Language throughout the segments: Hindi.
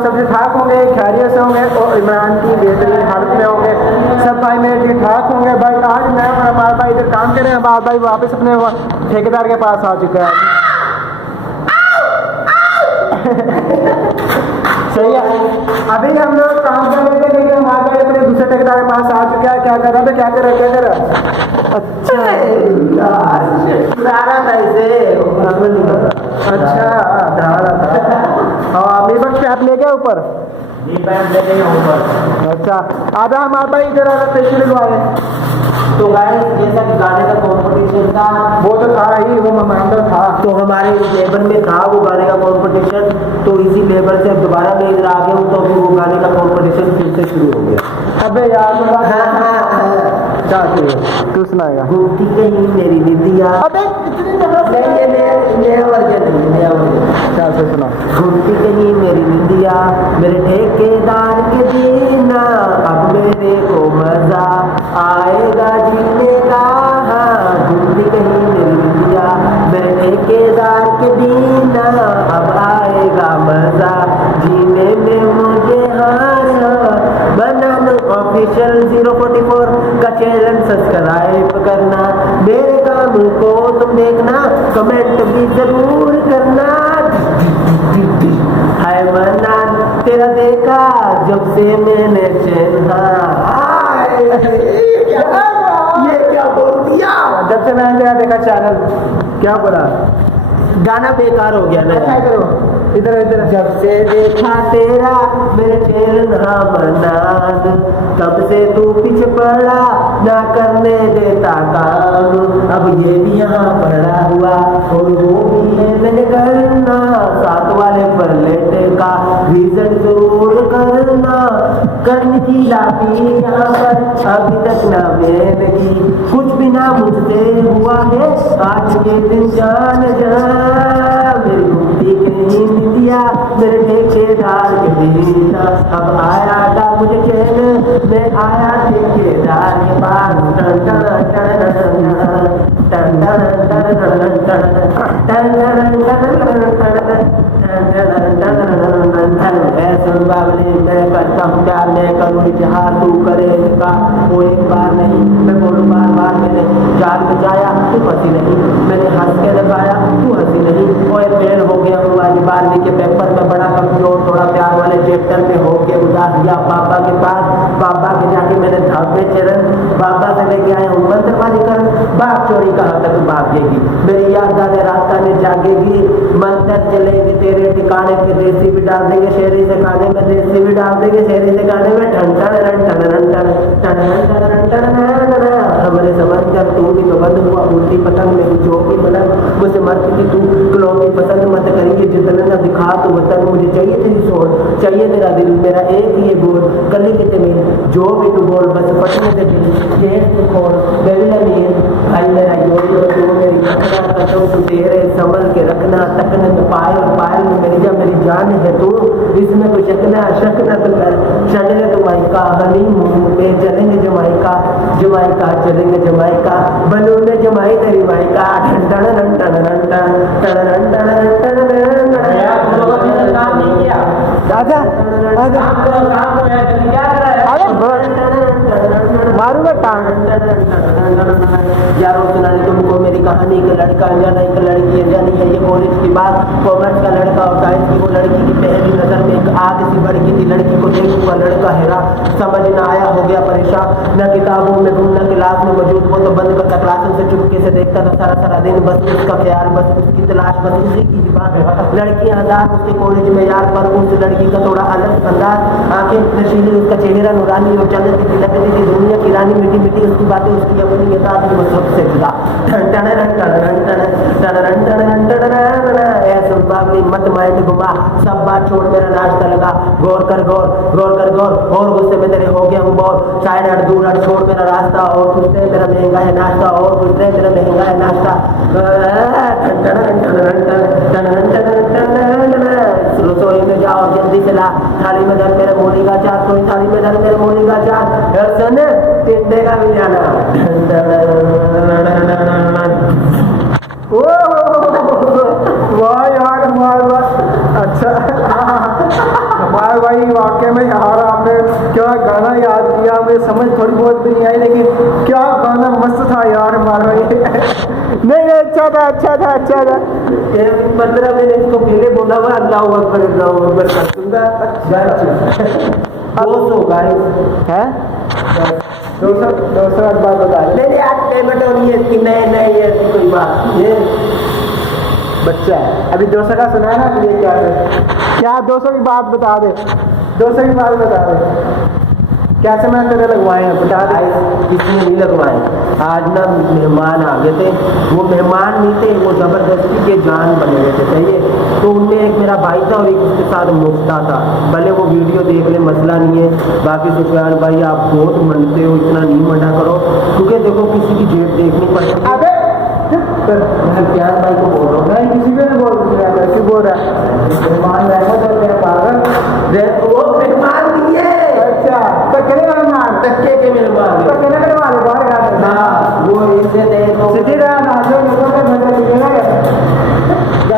सबसे ठाक होंगे, खैरियत से होंगे और इमरान की बेहतरीन हालत में होंगे। सब भाई मेरे ठीक ठाक होंगे। भाई आज मैं और हमारा भाई इधर काम कर रहे हैं। हमारा भाई वापस अपने ठेकेदार के पास आ चुका है। सही है। अभी हम लोग काम कर रहे थे लेकिन हमारा भाई अपने दूसरे ठेकेदार के पास आ चुका है। क्या कर रहा था, क्या कर रहा है? अच्छा अच्छा हाँ, मेरे बख्श पे आप ले गए ऊपर। अच्छा आधा हमारा भाई इधर आधा पेश लगवाए। तो गाइस जैसा कि गाने का कंपटीशन था वो तो था ही, वो मेमोरेंडम था। तो हमारे लेबर में था वो गाने का कंपटीशन, तो इसी लेबर से दोबारा मैं इधर आ गया हूँ, तो अभी वो गाने का कंपटीशन फिर से शुरू हो गया। अबे यार क्या तू सुनाएगा? घूमती कहीं मेरी निदिया। अबे नया वर्जन है, नया वर्जन। चल से सुना। घूमती कहीं मेरी निदिया, मेरे ठेकेदार के दीना, अब मेरे को मजा आएगा जीने का। घूमती कहीं मेरी निदिया, मेरे ठेकेदार के दीना, अब आएगा मजा जीने में मुझे। बनाना ऑफिशियल 044 का चैनल सब्सक्राइब करना, मेरे काम को तुम देखना, कमेंट भी जरूर करना। हाय मन्नान तेरा देखा जब से मैंने चैन। ये क्या बोल दिया? जब से मैंने तेरा देखा चैनल, क्या बोला? गाना बेकार हो गया ना। अच्छा करो इधर इधर। जब से देखा तेरा मेरे चैन मन्नान, तब से तू पीछे पड़ा ना करने देता काम। अब ये भी यहाँ पड़ा हुआ और वो भी है मैंने करना, साथ वाले पर लेटे का विजन जरूर करना। करने की लापी यहाँ पर अभी तक ना मैंने की, कुछ भी ना मुझसे हुआ है आज के दिन जान जा। मेरी घूमती कहीं निदिया, मेरे ठेकेदार के दीना, अब आया था मुझे चैन, मैं आया ठेकेदार के पास। मैं करता हूँ प्यार, मैं करूँ इजहार, तू करे इसका वो एक बार नहीं, मैं बोलूँ बार बार। मैंने जान बचाया तू हंसी नहीं, मैंने हंस के लगाया तू हंसी नहीं। वो फेल हो गया हूँ आज 12वीं के पेपर में, बड़ा कमजोर थोड़ा प्यार वाले चैप्टर में हो के उदास गया बाबा के पास। बाबा के जाके मैंने धापे चरण, बाबा से लेके आया हूँ मंत्रबाजी कर। बाप चोरी कहाँ तक भागेगी, मेरी याद आगे रास्ता में जागेगी। मंत्र चलेगी तेरे ठिकाने पे, देसी भी डाल देंगे शहरी से खाने में, देसी भी डाल देंगे शहरी से खाने में। टन टन टन टन टन टन टन टन। हमरे समझ कर तू भी तो बंद हुआ उल्टी पतंग में जो की मदद, मुझसे मत की तू क्लोनी पसंद मत करिए, जितना न दिखा तो वतन। मुझे चाहिए तेरी सोच, चाहिए तेरा दिल, मेरा एक ही बोल गली के जमीन, जो भी तू बोल बस पटने से दिल ये तू खोल गली अमीर। भाई मेरा यो तू मेरी रखना कसम, तू तेरे संभल के रखना, तकने तो पायल पायल में मेरी जा मेरी जान है तू, इसमें कुछ शक ना तू कर। चले तो माइका हनीमून में चलेंगे जमाइका, जमाइका चलेंगे जमाइका, बनू में जमाई तेरी माइका। टन टन टन टन टन टन टन टन टन। काम नहीं किया आजा आजा मारूंगा टांग। यारो सुनाने तुमको मेरी कहानी का लड़का अनजाना एक लड़की अनजानी है। ये कॉलेज की बात, कॉमर्स का लड़का और साइंस की वो लड़की की पहली नजर में एक आग सी भड़की थी। लड़की को देख हुआ लड़का हैरा, समझ न आया हो गया परेशान। न किताबों में घूम न क्लास में मौजूद, वो तो बंद करता क्लासों से चुपके से देखता था सारा सारा दिन, बस उसका ख्याल, बस उसकी तलाश, बस उसी की बात। लड़कियां हजार उसके कॉलेज में यार, पर उस लड़की का थोड़ा अलग अंदाज, आंखें नशीली, उसका चेहरा नूरानी और चलती थी लगती थी दुनिया की रानी। मीठी मीठी उसकी बातें, उसकी अपनी यथा सबसे जुदा। मत माइंड घुमा, सब बात छोड़ मेरा नाश्ता लगा। गौर कर गौर, गौर कर गौर, और गुस्से में तेरे हो गया हूँ बोर। साइड हट दूर हट, छोड़ मेरा रास्ता, और गुस्से मेरा महंगा है नाश्ता, और गुस्से मेरा महंगा है नाश्ता। रसोई में जाओ जल्दी से ला, थाली में धर मेरे मूली का चाट, थोड़ी थाली में धर मेरे मूली का चाट। सुन टिंडे का भी जाना। वाह यार वाह वाह अच्छा। गाना याद किया, मुझे समझ थोड़ी बहुत भी नहीं आई, लेकिन क्या गाना मस्त था यार हमारा ये। नहीं नहीं, अच्छा था अच्छा था अच्छा था। 15 मिनट इसको पहले बोला हुआ अल्लाह अकबर कर दूंगा। 200 गाइस है 200 बात बता रहे। नहीं आज पेमेंट हो रही है इसकी, नहीं नहीं है ऐसी कोई बात ये बच्चा है अभी 200 का सुना है ना, तो ये क्या है क्या 200 की बात बता दे, 200 की बात बता दे, कैसे मैं तेरे लगवाए हैं बता दे। इसमें नहीं लगवाए, आज ना मेहमान आ गए थे, वो मेहमान नहीं थे, वो जबरदस्ती के जान बने हुए थे सही है। तो उनमें एक मेरा भाई था और एक उसके साथ मुफ्ता था, भले वो वीडियो देख ले मसला नहीं है। बाकी सुफियान भाई आप बहुत मनते हो, इतना नहीं मना करो, क्योंकि देखो किसी की जेब देखनी पड़ेगी। अबे मैं प्यार भाई को बोल रहा हूँ, नहीं किसी को नहीं बोल रहा है, क्यों बोल रहा है? मेहमान रहने दो मेरे पागल, वो मेहमान नहीं है। अच्छा तो करे मेहमान, धक्के के मेहमान तो करे मेहमान बाहर का हाँ वो इससे दे तो सीधी रहा ना जो लोगों के बंदे दिखेगा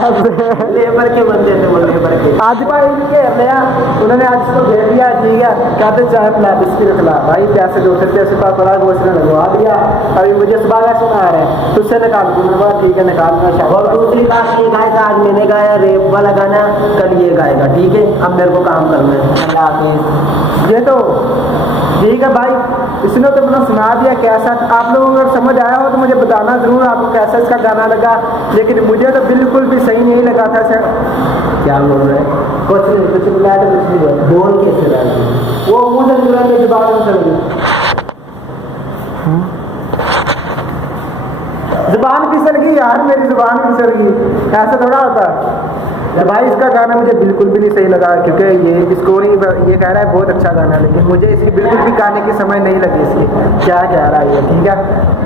लेबर के बंदे थे, वो लेबर के। आज भाई इनके नया उन्होंने आज इसको भेज दिया, ठीक है कहते चाय पिला बिस्किट खिला, भाई पैसे 200 रुपये से पास बड़ा गोश्त ने लगवा दिया। अभी मुझे सुबह का सुना आ रहे हैं तुझसे निकाल दूंगा, बोला ठीक है निकाल दूंगा शाम और दूसरी बात ये गाइस, आज मैंने गाया रेप वाला गाना, कल ये गाएगा ठीक है। अब मेरे को काम करना है, अल्लाह हाफिज़। ये तो ठीक है भाई, इसने तो मैंने सुना दिया कैसा। आप लोगों को अगर समझ आया हो तो मुझे बताना ज़रूर आपको कैसा इसका गाना लगा, लेकिन मुझे तो बिल्कुल भी सही नहीं लगा था सर। क्या बोल रहे हैं? कुछ नहीं कुछ बुलाया तो कुछ नहीं हुआ। बोल कैसे रहा है? वो मुँह से निकला मेरी जुबान में चल गई, जुबान फिसल गई यार, मेरी जुबान फिसल गई, ऐसा थोड़ा होता। तो भाई इसका गाना मुझे बिल्कुल भी नहीं सही लगा, क्योंकि ये इसको नहीं, ये कह रहा है बहुत अच्छा गाना, लेकिन मुझे इसकी बिल्कुल भी गाने की समझ नहीं लगी इसकी क्या कह रहा है ये, ठीक है।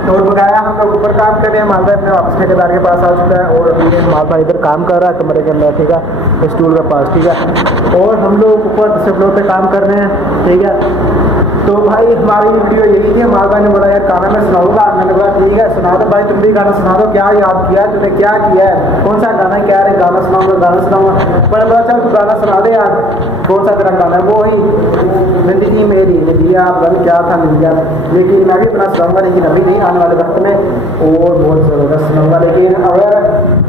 तो और बकाया हम लोग ऊपर काम कर रहे हैं, मालदा अपने वापस ठेकेदार के पास आ चुका है, और अभी मालदा इधर काम कर रहा है कमरे के अंदर, ठीक है स्टूल के पास, ठीक है। और हम लोग ऊपर सब लोग पे काम कर रहे हैं, ठीक है। तो भाई हमारी वीडियो यही थी, मालदा ने बोला यार गाना मैं सुनाऊंगा, मैंने बोला ठीक है सुना दो भाई, तुम भी गाना सुना दो, क्या याद किया तूने, क्या किया है, कौन सा गाना, क्या है गाना सुनाऊंगा गाना सुनाऊंगा। मैंने बोला चल तू गाना सुना दे यार, कौन सा तेरा गाना है, वो ही जिंदगी मेरी ने दिया बल क्या था मिल गया, लेकिन मैं भी अपना सुनाऊंगा, लेकिन अभी नहीं, आने वाले वक्त में और बहुत ज़बरदस्त सुनाऊंगा। लेकिन अगर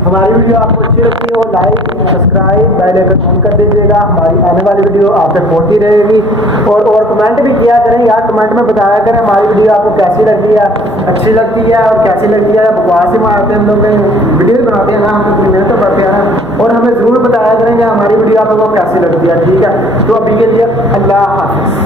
हमारी वीडियो आपको अच्छी लगती हो like subscribe bell icon on कर दीजिएगा, हमारी आने वाली वीडियो आप तक पहुँचती रहेगी। और कमेंट भी किया करें यार, कमेंट में बताया करें हमारी वीडियो आपको कैसी लगती है, अच्छी लगती है और कैसी लगती है, बकवास ही मारते हैं हम लोग, वीडियो बनाते हैं ना, हम अपनी मेहनत तो करते हैं ना, और हमें ज़रूर बताया करें कि हमारी वीडियो आप लोगों को कैसी लगती है, ठीक है। तो अभी के लिए अल्लाह हाफिज़।